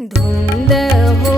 धुंद हो